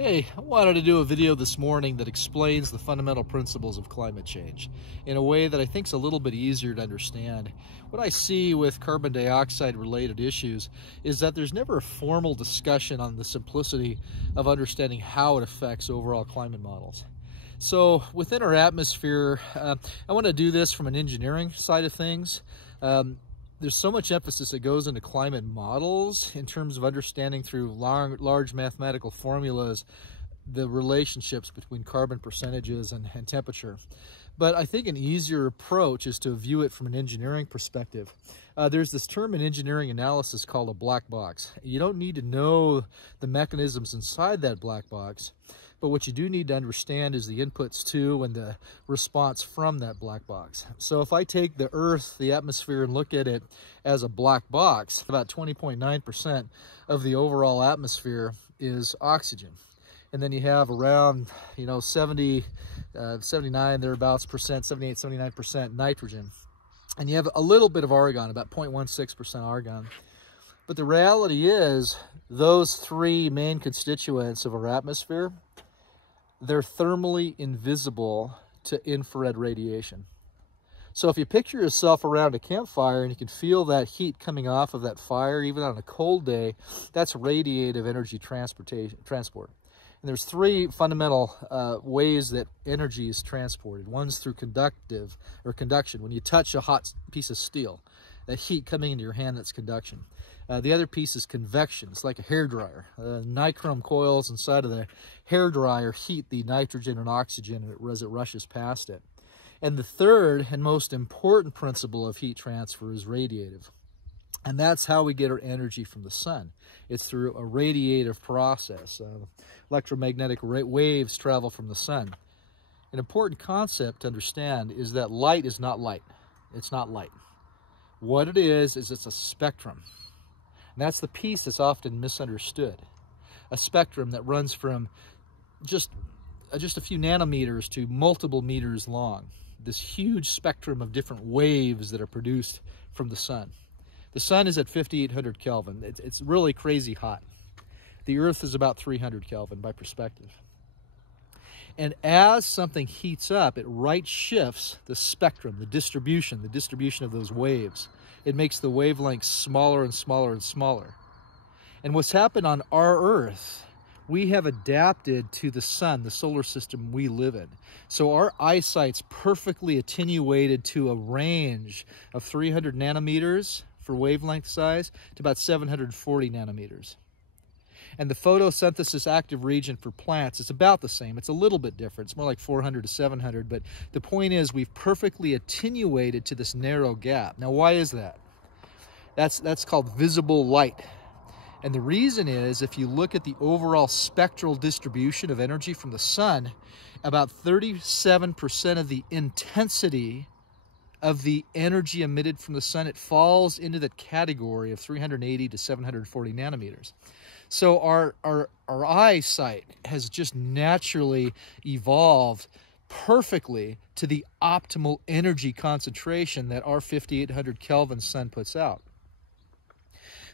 Hey, I wanted to do a video this morning that explains the fundamental principles of climate change in a way that I think is a little bit easier to understand. What I see with carbon dioxide related issues is that there's never a formal discussion on the simplicity of understanding how it affects overall climate models. So within our atmosphere, I want to do this from an engineering side of things. There's so much emphasis that goes into climate models in terms of understanding through large mathematical formulas the relationships between carbon percentages and temperature. But I think an easier approach is to view it from an engineering perspective. There's this term in engineering analysis called a black box. You don't need to know the mechanisms inside that black box, but what you do need to understand is the inputs to and the response from that black box. So if I take the Earth, the atmosphere, and look at it as a black box, about 20.9% of the overall atmosphere is oxygen. And then you have around, 79 thereabouts percent, 78, 79% nitrogen. And you have a little bit of argon, about 0.16% argon. But the reality is those three main constituents of our atmosphere, they're thermally invisible to infrared radiation. So if you picture yourself around a campfire and you can feel that heat coming off of that fire, even on a cold day, that's radiative energy transport. And there's three fundamental ways that energy is transported. One's through conduction. When you touch a hot piece of steel, that heat coming into your hand, that's conduction. The other piece is convection. It's like a hairdryer. Nichrome coils inside of the hairdryer heat the nitrogen and oxygen as it rushes past it. And the third and most important principle of heat transfer is radiative. And that's how we get our energy from the sun. It's through a radiative process. Electromagnetic waves travel from the sun. An important concept to understand is that light is not light. It's not light. What it is it's a spectrum. And that's the piece that's often misunderstood. A spectrum that runs from just a few nanometers to multiple meters long. This huge spectrum of different waves that are produced from the sun. The sun is at 5,800 Kelvin. It's really crazy hot. The Earth is about 300 Kelvin by perspective. And as something heats up, it right shifts the spectrum, the distribution of those waves. It makes the wavelengths smaller and smaller and smaller. And what's happened on our Earth, we have adapted to the sun, the solar system we live in. So our eyesight's perfectly attenuated to a range of 300 nanometers for wavelength size to about 740 nanometers. And the photosynthesis active region for plants is about the same. It's a little bit different. It's more like 400 to 700, but the point is we've perfectly attenuated to this narrow gap. Now, why is that? That's called visible light. And the reason is, if you look at the overall spectral distribution of energy from the sun, about 37% of the intensity of the energy emitted from the sun, it falls into the category of 380 to 740 nanometers. So our eyesight has just naturally evolved perfectly to the optimal energy concentration that our 5,800 Kelvin sun puts out.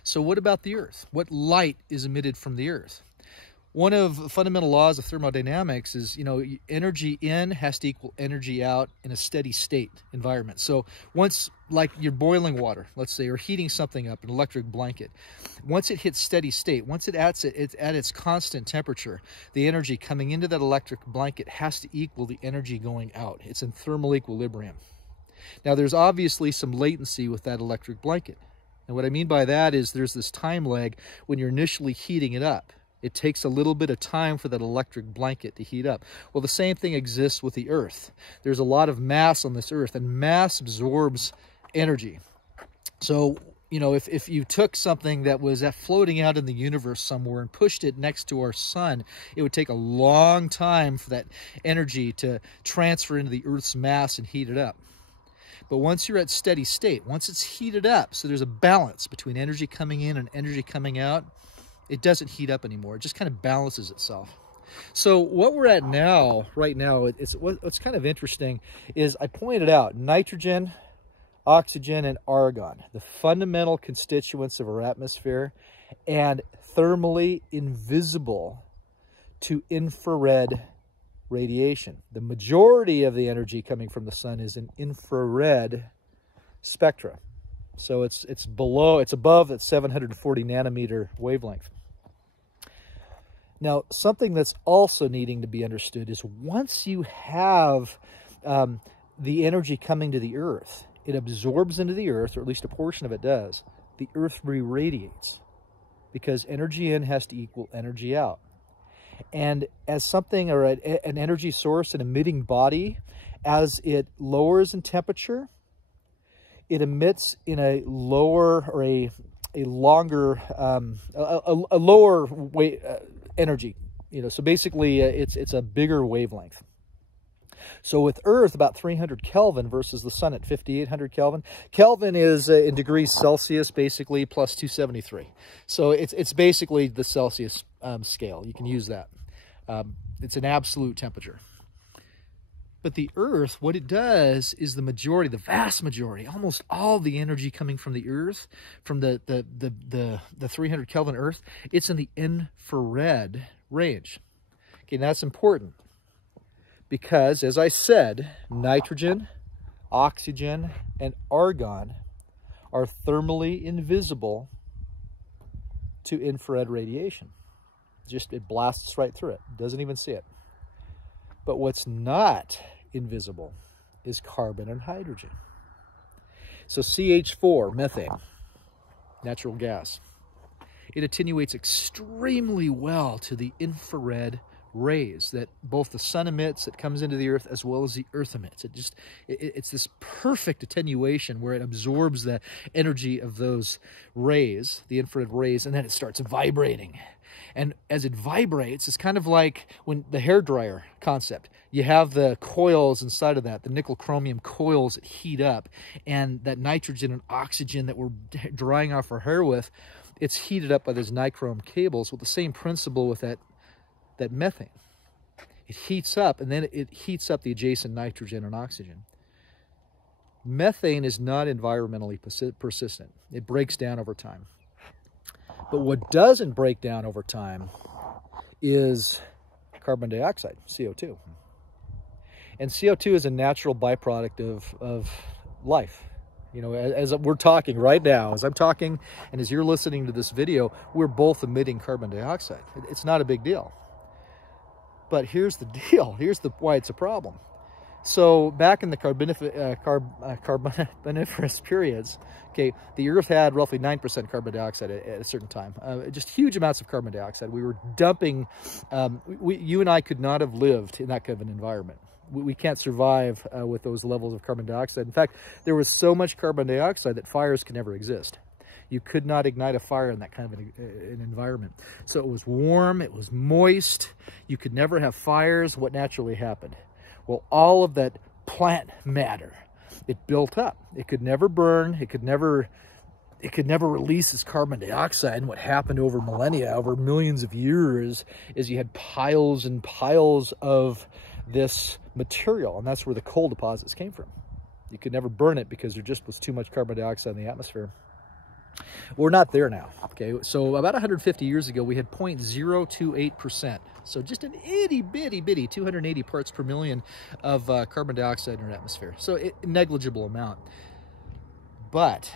So what about the Earth? What light is emitted from the Earth? One of the fundamental laws of thermodynamics is, energy in has to equal energy out in a steady state environment. So once, like you're boiling water, let's say, or heating something up, an electric blanket, once it hits steady state, once it's at its constant temperature, the energy coming into that electric blanket has to equal the energy going out. It's in thermal equilibrium. Now, there's obviously some latency with that electric blanket. And what I mean by that is there's this time lag when you're initially heating it up. It takes a little bit of time for that electric blanket to heat up. Well, the same thing exists with the Earth. There's a lot of mass on this Earth, and mass absorbs energy. So, if you took something that was floating out in the universe somewhere and pushed it next to our sun, it would take a long time for that energy to transfer into the Earth's mass and heat it up. But once you're at steady state, once it's heated up, so there's a balance between energy coming in and energy coming out, it doesn't heat up anymore. It just kind of balances itself. So what we're at now, right now, what's kind of interesting is I pointed out nitrogen, oxygen, and argon, the fundamental constituents of our atmosphere, and thermally invisible to infrared radiation. The majority of the energy coming from the sun is in infrared spectra. So it's above that 740 nanometer wavelength. Now, something that's also needing to be understood is once you have the energy coming to the Earth, it absorbs into the Earth, or at least a portion of it does. The Earth re-radiates because energy in has to equal energy out. And as something, or an energy source, an emitting body, as it lowers in temperature, it emits in a lower, or a longer, a lower energy. You know, so basically, it's a bigger wavelength. So with Earth, about 300 Kelvin versus the sun at 5,800 Kelvin. Kelvin is in degrees Celsius, basically, plus 273. So it's basically the Celsius scale. You can use that. It's an absolute temperature. But the Earth, what it does is the majority, the vast majority, almost all the energy coming from the Earth, from the 300 Kelvin Earth, it's in the infrared range. Okay, that's important because, as I said, nitrogen, oxygen, and argon are thermally invisible to infrared radiation. It blasts right through it. Doesn't even see it. But what's not invisible is carbon and hydrogen. So CH4, methane, natural gas, it attenuates extremely well to the infrared rays that both the sun emits, that comes into the Earth, as well as the Earth emits. It's this perfect attenuation where it absorbs the energy of those rays, the infrared rays, and then it starts vibrating. And as it vibrates, it's kind of like when the hairdryer concept. You have the coils inside of that, the nickel chromium coils that heat up, and that nitrogen and oxygen that we're drying off our hair with, it's heated up by those nichrome cables with the same principle with that methane. It heats up, and then it heats up the adjacent nitrogen and oxygen. Methane is not environmentally persistent. It breaks down over time. But what doesn't break down over time is carbon dioxide, CO2. And CO2 is a natural byproduct of life. You know, as we're talking right now, as I'm talking and as you're listening to this video, we're both emitting carbon dioxide. It's not a big deal. But here's the deal. Here's why it's a problem. So back in the Carboniferous periods, okay, the Earth had roughly 9% carbon dioxide at a certain time. Just huge amounts of carbon dioxide. We were dumping, you and I could not have lived in that kind of an environment. We can't survive with those levels of carbon dioxide. In fact, there was so much carbon dioxide that fires could never exist. You could not ignite a fire in that kind of an environment. So it was warm, it was moist, you could never have fires. What naturally happened? Well, all of that plant matter, it built up. It could never burn. It could never release this carbon dioxide. And what happened over millennia, over millions of years, is you had piles and piles of this material. And that's where the coal deposits came from. You could never burn it because there just was too much carbon dioxide in the atmosphere. We're not there now, okay? So about 150 years ago, we had 0.028%. So just an itty-bitty 280 parts per million of carbon dioxide in our atmosphere. So a negligible amount. But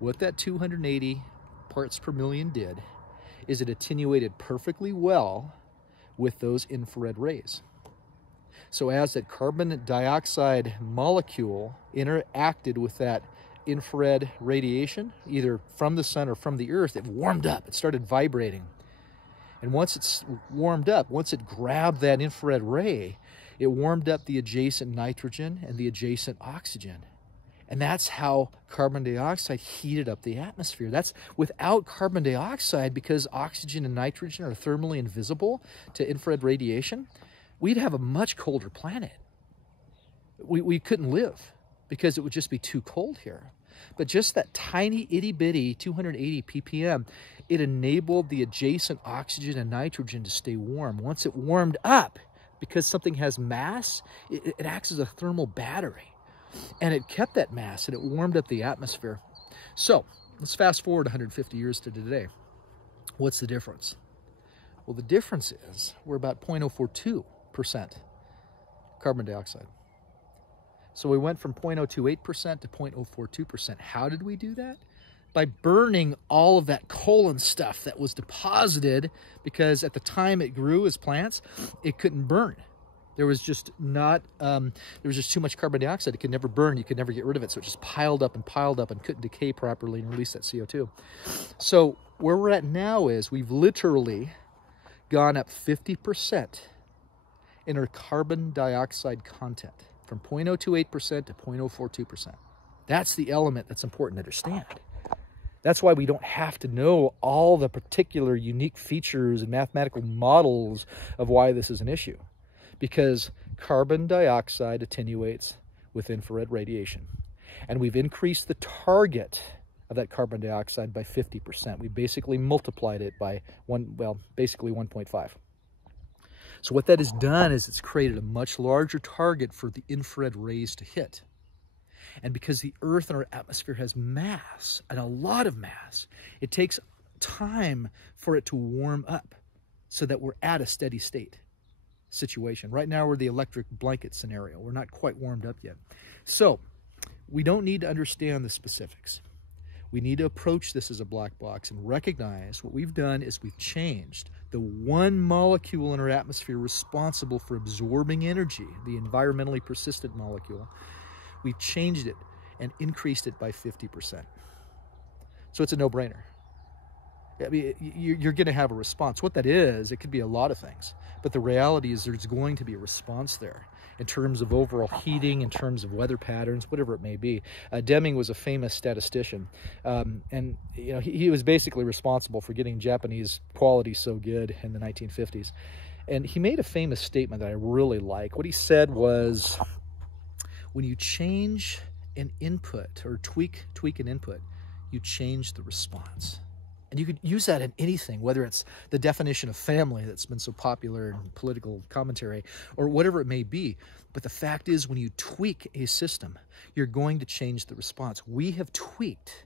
what that 280 parts per million did is it attenuated perfectly well with those infrared rays. So as that carbon dioxide molecule interacted with that infrared radiation, either from the sun or from the Earth, it warmed up. It started vibrating. And once it's warmed up, once it grabbed that infrared ray, it warmed up the adjacent nitrogen and the adjacent oxygen. And that's how carbon dioxide heated up the atmosphere. That's without carbon dioxide, because oxygen and nitrogen are thermally invisible to infrared radiation, we'd have a much colder planet. We couldn't live, because it would just be too cold here. But just that tiny itty-bitty 280 ppm, it enabled the adjacent oxygen and nitrogen to stay warm. Once it warmed up, because something has mass, it acts as a thermal battery. And it kept that mass, and it warmed up the atmosphere. So let's fast forward 150 years to today. What's the difference? Well, the difference is we're about 0.042% carbon dioxide. So we went from 0.028% to 0.042%. How did we do that? By burning all of that colon stuff that was deposited, because at the time it grew as plants, it couldn't burn. There was just too much carbon dioxide. It could never burn. You could never get rid of it. So it just piled up and couldn't decay properly and release that CO2. So where we're at now is we've literally gone up 50% in our carbon dioxide content, from 0.028% to 0.042%. That's the element that's important to understand. That's why we don't have to know all the particular unique features and mathematical models of why this is an issue. Because carbon dioxide attenuates with infrared radiation. And we've increased the target of that carbon dioxide by 50%. We basically multiplied it by basically 1.5. So what that has done is it's created a much larger target for the infrared rays to hit. And because the Earth and our atmosphere has mass, and a lot of mass, it takes time for it to warm up so that we're at a steady state situation. Right now we're the electric blanket scenario. We're not quite warmed up yet. So we don't need to understand the specifics. We need to approach this as a black box and recognize what we've done is we've changed the one molecule in our atmosphere responsible for absorbing energy, the environmentally persistent molecule. We've changed it and increased it by 50%. So it's a no-brainer. I mean, you're going to have a response. What that is, it could be a lot of things. But the reality is there's going to be a response there in terms of overall heating, in terms of weather patterns, whatever it may be. Deming was a famous statistician. And he was basically responsible for getting Japanese quality so good in the 1950s. And he made a famous statement that I really like. What he said was, when you change an input or tweak an input, you change the response. And you could use that in anything, whether it's the definition of family that's been so popular in political commentary or whatever it may be. But the fact is, when you tweak a system, you're going to change the response. We have tweaked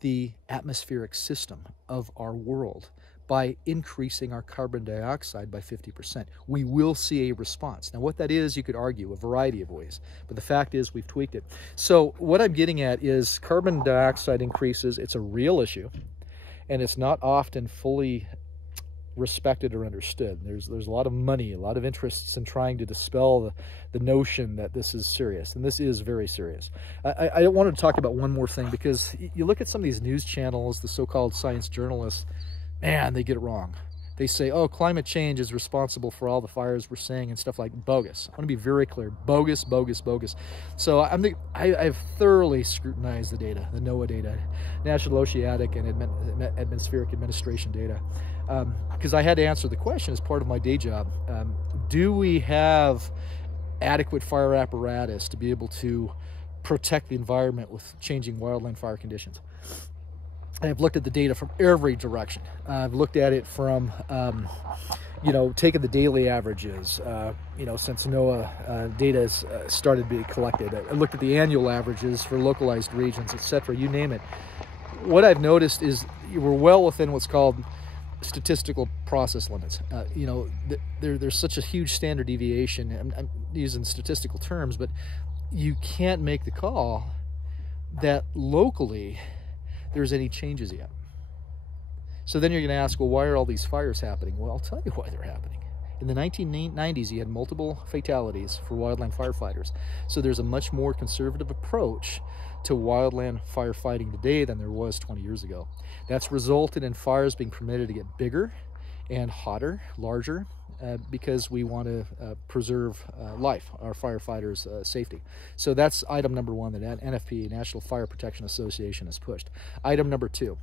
the atmospheric system of our world by increasing our carbon dioxide by 50%. We will see a response. Now, what that is, you could argue a variety of ways, but the fact is we've tweaked it. So what I'm getting at is carbon dioxide increases. It's a real issue, and it's not often fully respected or understood. There's a lot of money, a lot of interests in trying to dispel the notion that this is serious, and this is very serious. I wanted to talk about one more thing, because you look at some of these news channels, the so-called science journalists, man, they get it wrong. They say, oh, climate change is responsible for all the fires we're seeing and stuff like bogus. I want to be very clear, bogus, bogus, bogus. So I've thoroughly scrutinized the data, the NOAA data, National Oceanic and Atmospheric Administration data, because I had to answer the question as part of my day job. Do we have adequate fire apparatus to be able to protect the environment with changing wildland fire conditions? I've looked at the data from every direction. I've looked at it from, taking the daily averages, since NOAA data has started being collected. I looked at the annual averages for localized regions, etc., you name it. What I've noticed is we're well within what's called statistical process limits. There's such a huge standard deviation. I'm using statistical terms, but you can't make the call that locally there's any changes yet. So then you're going to ask, well, why are all these fires happening? Well, I'll tell you why they're happening. In the 1990s, you had multiple fatalities for wildland firefighters. So there's a much more conservative approach to wildland firefighting today than there was 20 years ago. That's resulted in fires being permitted to get bigger and hotter, larger, because we want to preserve life, our firefighters' safety. So that's item number one that NFP, National Fire Protection Association, has pushed. Item number two,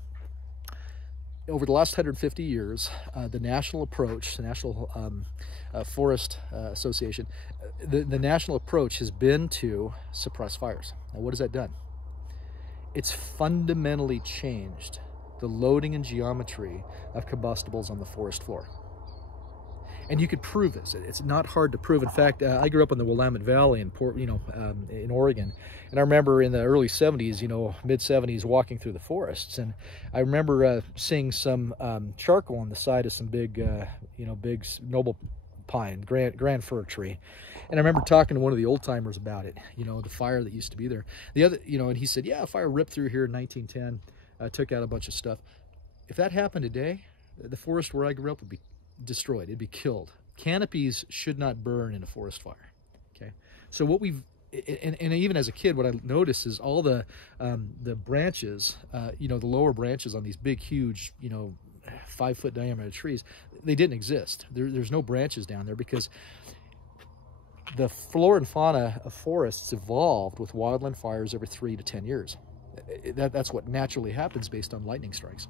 over the last 150 years, the national approach, the National Forest Association, the national approach has been to suppress fires. Now, what has that done? It's fundamentally changed the loading and geometry of combustibles on the forest floor. And you could prove this. It's not hard to prove. In fact, I grew up in the Willamette Valley in in Oregon, and I remember in the early 70s, mid 70s, walking through the forests, and I remember seeing some charcoal on the side of some big, big noble pine, grand fir tree. And I remember talking to one of the old timers about it, the fire that used to be there. The other, and he said, yeah, a fire ripped through here in 1910, took out a bunch of stuff. If that happened today, the forest where I grew up would be destroyed. It'd be killed. Canopies should not burn in a forest fire. Okay, so what we've and even as a kid, what I noticed is all the branches, the lower branches on these big, huge, 5-foot diameter trees, they didn't exist. There's no branches down there because the flora and fauna of forests evolved with wildland fires every 3 to 10 years. That's what naturally happens based on lightning strikes.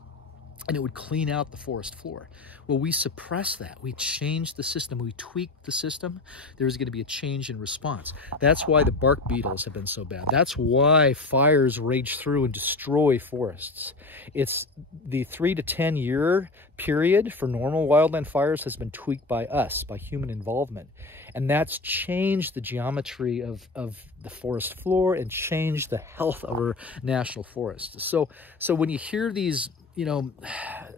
And it would clean out the forest floor. Well, we suppress that. We change the system. We tweak the system. There's going to be a change in response. That's why the bark beetles have been so bad. That's why fires rage through and destroy forests. It's the 3 to 10 year period for normal wildland fires has been tweaked by us, by human involvement. And that's changed the geometry of the forest floor and changed the health of our national forests. So when you hear these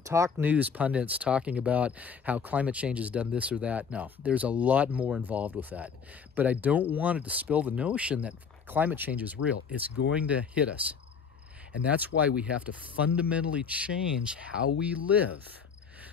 talk news pundits talking about how climate change has done this or that, no, there's a lot more involved with that. But I don't want to dispel the notion that climate change is real. It's going to hit us. And that's why we have to fundamentally change how we live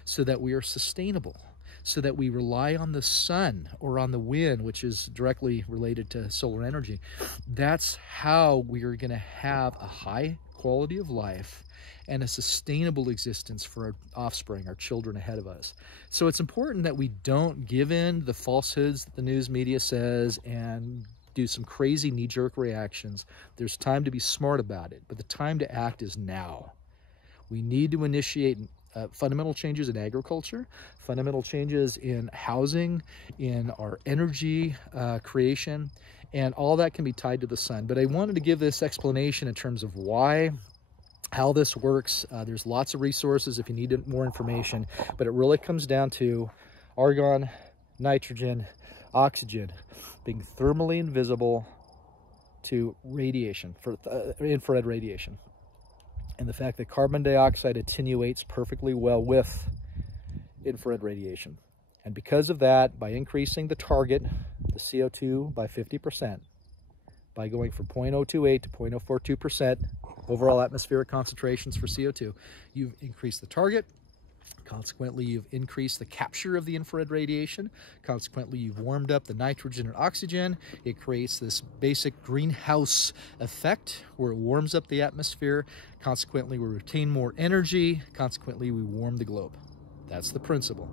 so that we are sustainable, so that we rely on the sun or on the wind, which is directly related to solar energy. That's how we are going to have a high quality of life and a sustainable existence for our offspring, our children ahead of us. So it's important that we don't give in to the falsehoods that the news media says and do some crazy knee-jerk reactions. There's time to be smart about it, but the time to act is now. We need to initiate fundamental changes in agriculture, fundamental changes in housing, in our energy creation, and all that can be tied to the sun. But I wanted to give this explanation in terms of why, how this works. There's lots of resources if you need more information, but it really comes down to argon, nitrogen, oxygen being thermally invisible to radiation, for infrared radiation. And the fact that carbon dioxide attenuates perfectly well with infrared radiation. And because of that, by increasing the target, the CO2, by 50%, by going from 0.028 to 0.042% overall atmospheric concentrations for CO2, you've increased the target. Consequently, you've increased the capture of the infrared radiation. Consequently, you've warmed up the nitrogen and oxygen. It creates this basic greenhouse effect where it warms up the atmosphere. Consequently, we retain more energy. Consequently, we warm the globe. That's the principle.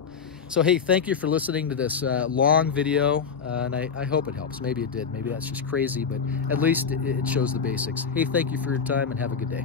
So, hey, thank you for listening to this long video, and I hope it helps. Maybe it did. Maybe that's just crazy, but at least it shows the basics. Hey, thank you for your time, and have a good day.